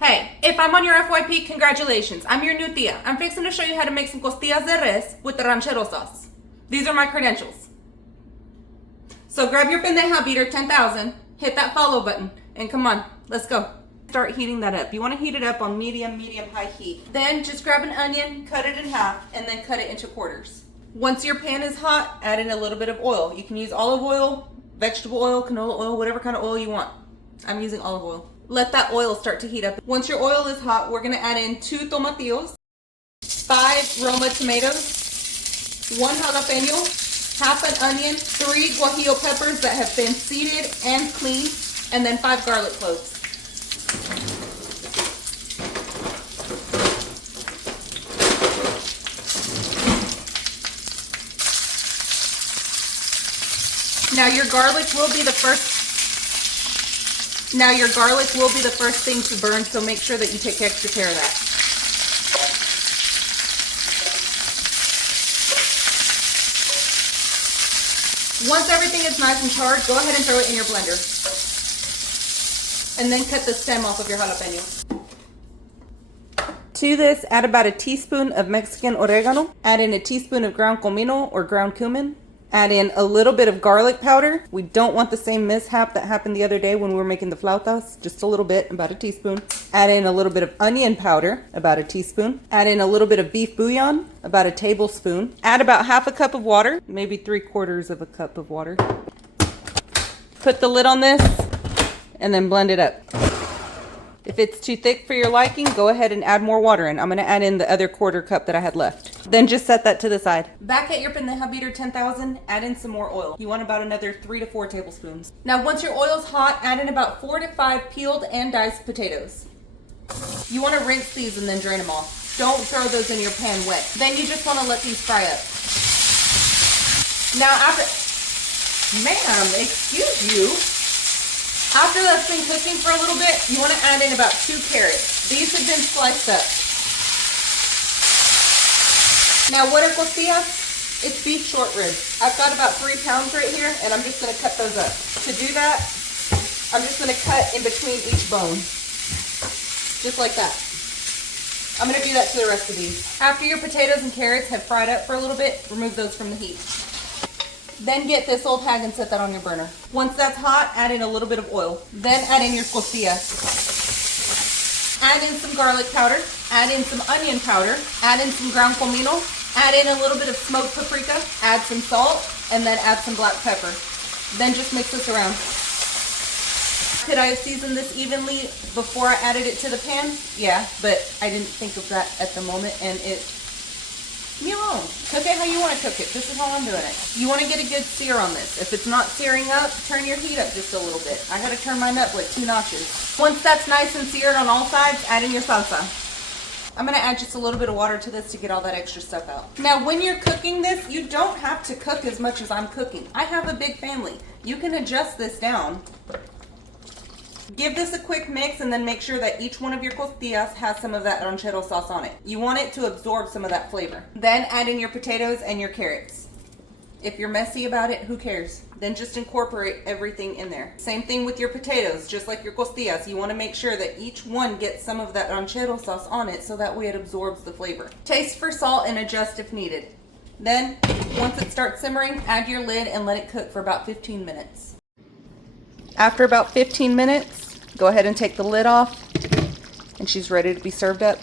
Hey, if I'm on your FYP, congratulations. I'm your new tia. I'm fixing to show you how to make some costillas de res with the ranchero sauce. These are my credentials. So grab your pendeja beater 10,000, hit that follow button, and come on, let's go. Start heating that up. You want to heat it up on medium, high heat. Then just grab an onion, cut it in half, and then cut it into quarters. Once your pan is hot, add in a little bit of oil. You can use olive oil, vegetable oil, canola oil, whatever kind of oil you want. I'm using olive oil. Let that oil start to heat up. Once your oil is hot, we're gonna add in 2 tomatillos, 5 Roma tomatoes, 1 jalapeno, half an onion, 3 guajillo peppers that have been seeded and cleaned, and then 5 garlic cloves. Now your garlic will be the first thing to burn, so make sure that you take extra care of that. Once everything is nice and charred, go ahead and throw it in your blender. And then cut the stem off of your jalapeno. To this, add about a teaspoon of Mexican oregano. Add in a teaspoon of ground comino or ground cumin. Add in a little bit of garlic powder. We don't want the same mishap that happened the other day when we were making the flautas. Just a little bit, about a teaspoon. Add in a little bit of onion powder, about a teaspoon. Add in a little bit of beef bouillon, about a tablespoon. Add about half a cup of water, maybe 3/4 of a cup of water. Put the lid on this and then blend it up. If it's too thick for your liking, go ahead and add more water in. I'm gonna add in the other 1/4 cup that I had left. Then just set that to the side. Back at your pendeja beater 10,000, add in some more oil. You want about another 3 to 4 tablespoons. Now once your oil's hot, add in about 4 to 5 peeled and diced potatoes. You wanna rinse these and then drain them off. Don't throw those in your pan wet. Then you just wanna let these fry up. Now ma'am, excuse you. After that's been cooking for a little bit, you want to add in about 2 carrots. These have been sliced up. Now what are costillas? It's beef short ribs. I've got about 3 pounds right here, and I'm just going to cut those up. To do that, I'm just going to cut in between each bone. Just like that. I'm going to do that to the rest of these. After your potatoes and carrots have fried up for a little bit, remove those from the heat. Then get this old hag and set that on your burner. Once that's hot, add in a little bit of oil. Then add in your costillas. Add in some garlic powder. Add in some onion powder. Add in some ground comino. Add in a little bit of smoked paprika. Add some salt, and then add some black pepper. Then just mix this around. Could I have seasoned this evenly before I added it to the pan? Yeah, but I didn't think of that at the moment, and leave me alone. Cook it how you want to cook it. This is how I'm doing it. You want to get a good sear on this. If it's not searing up, turn your heat up just a little bit. I gotta turn mine up like 2 notches. Once that's nice and seared on all sides, add in your salsa. I'm gonna add just a little bit of water to this to get all that extra stuff out. Now when you're cooking this, you don't have to cook as much as I'm cooking. I have a big family. You can adjust this down. Give this a quick mix and then make sure that each one of your costillas has some of that ranchero sauce on it. You want it to absorb some of that flavor. Then add in your potatoes and your carrots. If you're messy about it, who cares? Then just incorporate everything in there. Same thing with your potatoes, just like your costillas. You want to make sure that each one gets some of that ranchero sauce on it so that way it absorbs the flavor. Taste for salt and adjust if needed. Then, once it starts simmering, add your lid and let it cook for about 15 minutes. After about 15 minutes, go ahead and take the lid off, and she's ready to be served up.